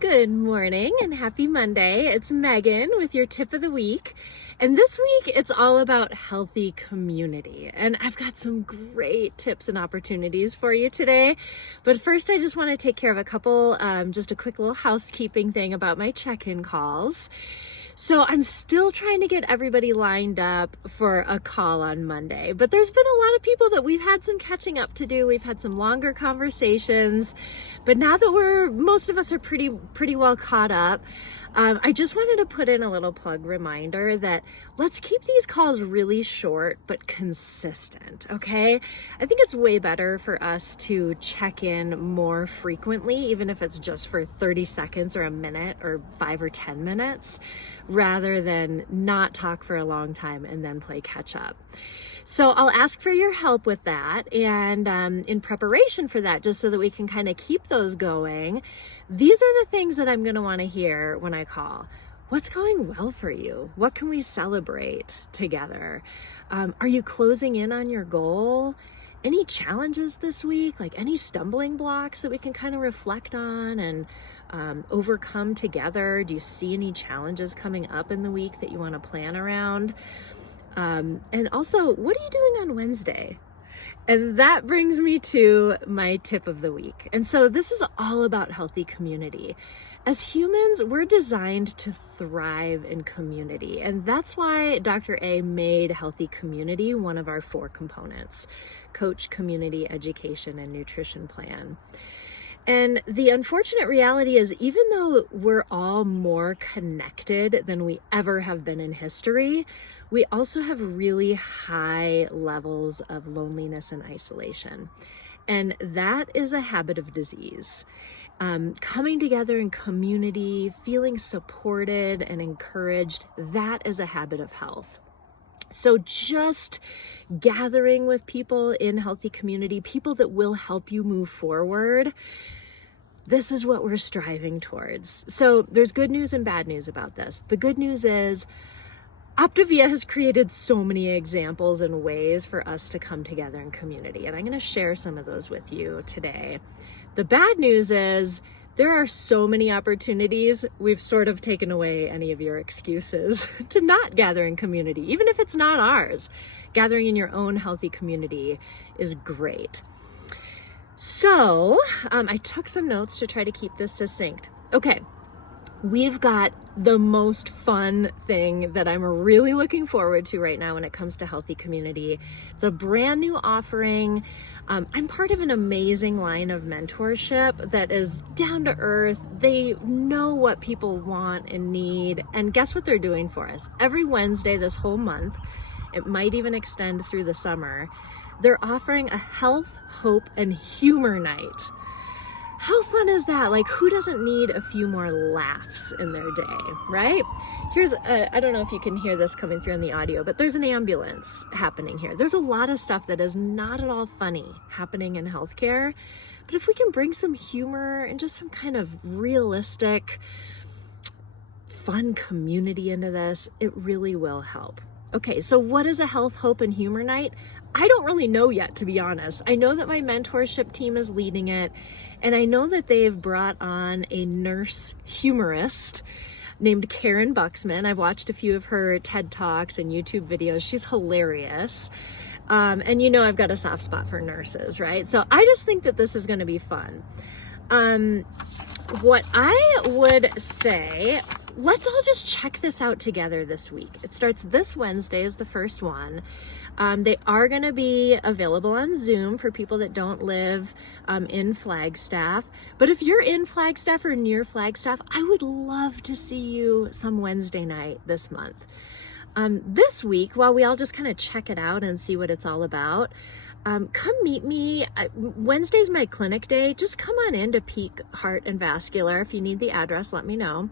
Good morning and happy Monday. It's Megan with your tip of the week. And this week it's all about healthy community. And I've got some great tips and opportunities for you today. But first, I just want to take care of a couple, just a quick little housekeeping thing about my check-in calls. So I'm still trying to get everybody lined up for a call on Monday, but there's been a lot of people that we've had some catching up to do. We've had some longer conversations, but now that most of us are pretty well caught up, I just wanted to put in a little plug reminder that let's keep these calls really short but consistent, okay? I think it's way better for us to check in more frequently, even if it's just for 30 seconds or a minute or 5 or 10 minutes, rather than not talk for a long time and then play catch up. So I'll ask for your help with that. And in preparation for that, just so that we can kind of keep those going, these are the things that I'm going to want to hear when I call. What's going well for you? What can we celebrate together? Are you closing in on your goal? Any challenges this week? Like any stumbling blocks that we can kind of reflect on and overcome together? Do you see any challenges coming up in the week that you want to plan around? And also, what are you doing on Wednesday? And that brings me to my tip of the week. And so this is all about healthy community. As humans, we're designed to thrive in community. And that's why Dr. A made healthy community one of our 4 components: coach, community, education, and nutrition plan. And the unfortunate reality is, even though we're all more connected than we ever have been in history, we also have really high levels of loneliness and isolation. And that is a habit of disease. Coming together in community, feeling supported and encouraged, that is a habit of health. So just gathering with people in healthy community, people that will help you move forward, this is what we're striving towards. So there's good news and bad news about this. The good news is Optavia has created so many examples and ways for us to come together in community, and I'm going to share some of those with you today. The bad news is there are so many opportunities. We've sort of taken away any of your excuses to not gather in community, even if it's not ours. Gathering in your own healthy community is great. So I took some notes to try to keep this succinct. Okay, we've got the most fun thing that I'm really looking forward to right now when it comes to healthy community. It's a brand new offering. I'm part of an amazing line of mentorship that is down to earth. They know what people want and need. And guess what they're doing for us? Every Wednesday this whole month, it might even extend through the summer, they're offering a health, hope, and humor night. How fun is that? Like, who doesn't need a few more laughs in their day, right? Here's, I don't know if you can hear this coming through in the audio, but there's an ambulance happening here. There's a lot of stuff that is not at all funny happening in healthcare. But if we can bring some humor and just some kind of realistic, fun community into this, it really will help. Okay, so what is a health, hope, and humor night? I don't really know yet, to be honest. I know that my mentorship team is leading it, and I know that they've brought on a nurse humorist named Karen Buxman. I've watched a few of her TED Talks and YouTube videos. She's hilarious. And you know I've got a soft spot for nurses, right? So I just think that this is going to be fun. What I would say, let's all just check this out together this week. It starts this Wednesday is the first one. They are going to be available on Zoom for people that don't live in Flagstaff. But if you're in Flagstaff or near Flagstaff, I would love to see you some Wednesday night this month. This week, while we all just kind of check it out and see what it's all about, come meet me. Wednesday's my clinic day. Just come on in to Peak Heart and Vascular. If you need the address, let me know.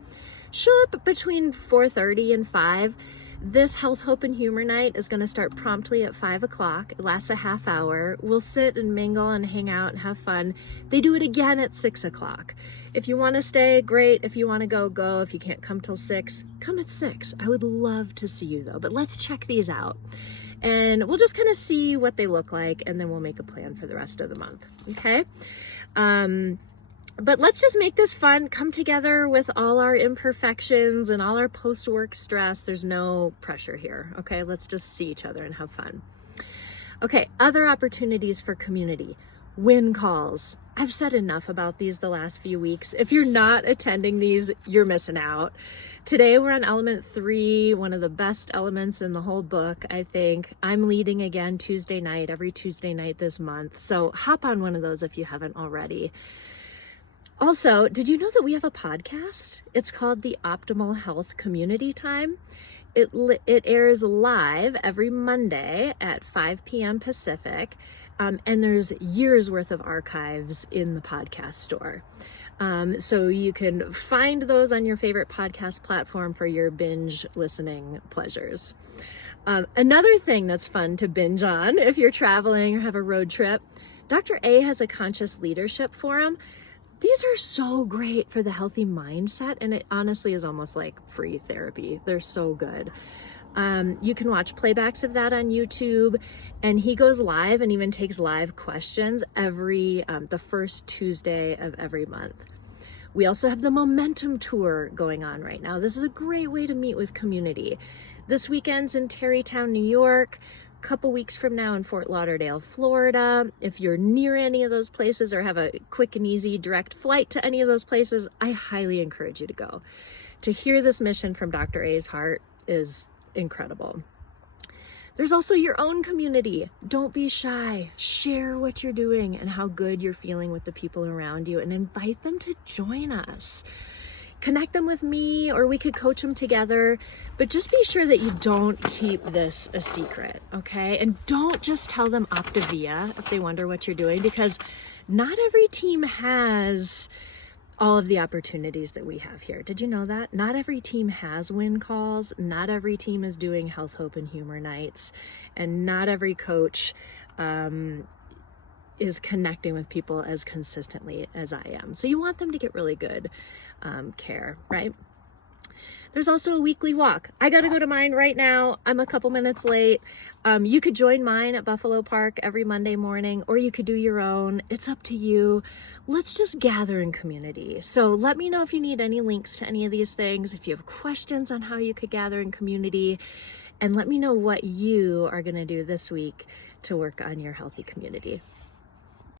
Show up between 4:30 and 5. This Health, Hope, and Humor night is going to start promptly at 5 o'clock. It lasts a half hour. We'll sit and mingle and hang out and have fun. They do it again at 6 o'clock. If you want to stay, great. If you want to go, go. If you can't come till 6, come at 6. I would love to see you though, but let's check these out. And we'll just kind of see what they look like, and then we'll make a plan for the rest of the month, okay? But let's just make this fun. Come together with all our imperfections and all our post-work stress. There's no pressure here, okay? Let's just see each other and have fun. Okay, other opportunities for community. Win calls. I've said enough about these the last few weeks. If you're not attending these, you're missing out. Today we're on element 3, one of the best elements in the whole book, I think. I'm leading again Tuesday night, every Tuesday night this month. So hop on one of those if you haven't already. Also, did you know that we have a podcast? It's called the Optimal Health Community Time. It airs live every Monday at 5 p.m. Pacific, and there's years worth of archives in the podcast store. So you can find those on your favorite podcast platform for your binge listening pleasures. Another thing that's fun to binge on if you're traveling or have a road trip, Dr. A has a conscious leadership forum. These are so great for the healthy mindset, and it honestly is almost like free therapy. They're so good. You can watch playbacks of that on YouTube, and he goes live and even takes live questions the first Tuesday of every month. We also have the Momentum Tour going on right now. This is a great way to meet with community. This weekend's in Tarrytown, New York. Couple weeks from now in Fort Lauderdale, Florida. If you're near any of those places or have a quick and easy direct flight to any of those places, I highly encourage you to go. To hear this mission from Dr. A's heart is incredible. There's also your own community. Don't be shy. Share what you're doing and how good you're feeling with the people around you, and invite them to join us. Connect them with me, or we could coach them together, but just be sure that you don't keep this a secret, okay? And don't just tell them Optavia if they wonder what you're doing, because not every team has all of the opportunities that we have here. Did you know that? Not every team has win calls. Not every team is doing health, hope, and humor nights. And not every coach is connecting with people as consistently as I am. So you want them to get really good care, right? There's also a weekly walk. I got to go to mine right now. I'm a couple minutes late. You could join mine at Buffalo Park every Monday morning, or you could do your own. It's up to you. Let's just gather in community. So let me know if you need any links to any of these things, if you have questions on how you could gather in community, and let me know what you are going to do this week to work on your healthy community.